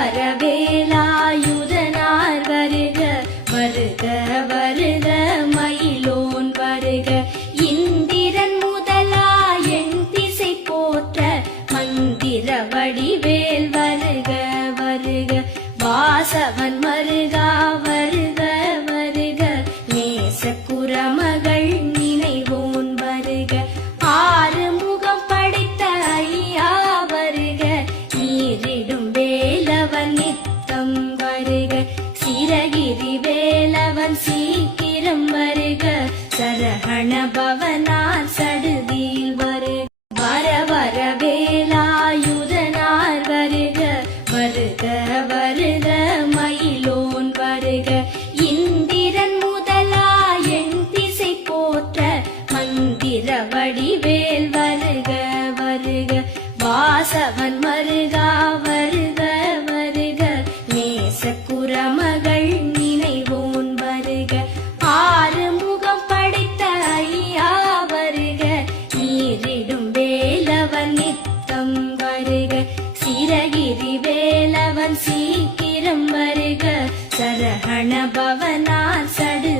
வர வேலாயுதனார் வருக வருக வருக மயிலோன் வருக இந்திரன் முதலா என் திசை போற்ற மந்திர வடிவேல் வருக வருக வாசவன் மருகா வருக வருக நேச குரமகள் நினைவோன் வருக ஆறு முகம் படைத்த ஐயா வருக நீரிடும் வேலவன் நித்தம் வருக சிரகிரி வேலவன் சீக்கிரம் வருக சரஹண பவனார் சடுதியில் வருக வர வர வேலாயுதனார் வருக வருக வருக மயிலோன் வருக இந்திரன் முதலா என் திசை போற்ற மந்திர வடிவேல் வருக வருக வாசவன் மருகா வருக வருக நேச குரமகள் நினைவோன் வருக ஆறு முகம் படைத்த ஐயா வருக நீரிடும் வேலவன் நித்தம் வருக சிரகிரி வேலவன் சீக்கிரம் வருக சரஹண பவனார் சடு